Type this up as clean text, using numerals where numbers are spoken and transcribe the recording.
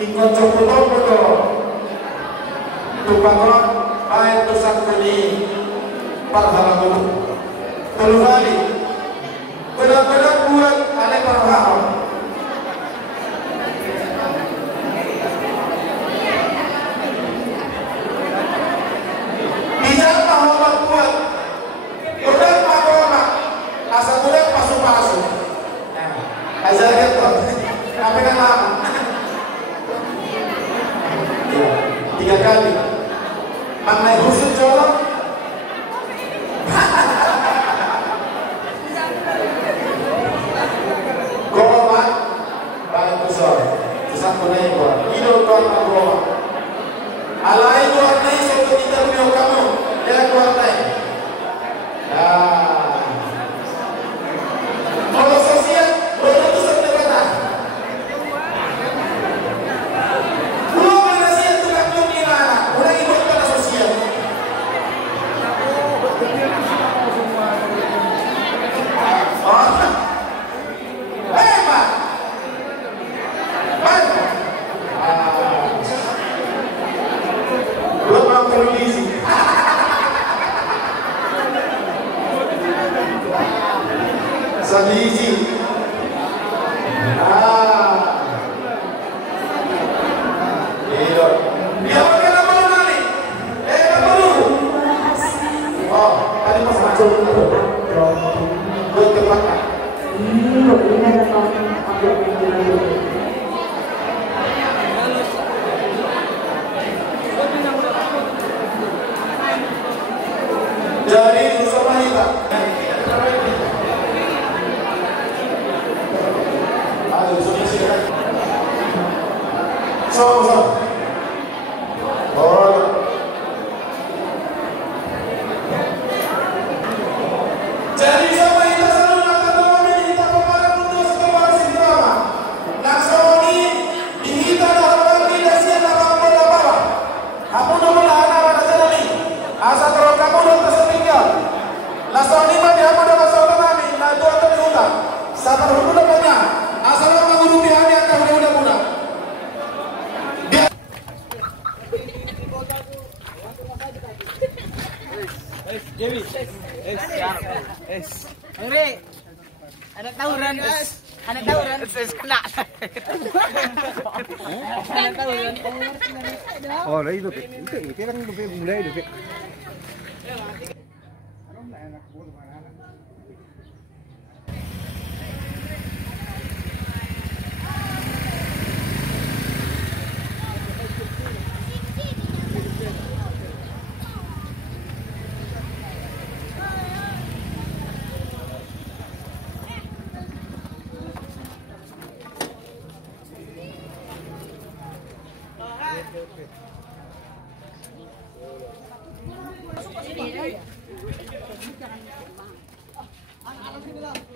Ikut cukup betul. Tumpak baik tusak kuni parhalamu. Telu kali. Benar-benar buat aneh parhal. Bisa Muhammad buat. Udah Muhammad. Asal udah pasu-pasu. Ajarnya tuh. Tapi kan lama. 3 kali. Maknai khusus colok. Gowa baik besar. Susah kunai gua. Hidup tuan gowa. Alai gua naik suatu kita punya kamu. Dia gua naik. Kalau sosial, boleh tu sebenarnya. Tradisi. Dia pakai nama nani. Apa dulu? Oh, tadi pas masuk itu. Buat kepada. Jadi bersama kita. Jadi sama kita selalu akan memilih kita pemarah untuk sebuah drama. Naksoni kita dalam tidak siapa kamu apa. Aku dulu anak pada sini. Asal kalau kamu belum tersetinggal. Naksoni mah dia pada masalah kami. Nah itu akan diundang. Sabar dulu namanya. Asal kamu guru pihak yang akan mudah-mudah. Dewi, Andre, anak tawuran, kena. Anak tawuran. Oh, lah itu kan mulai itu. Ini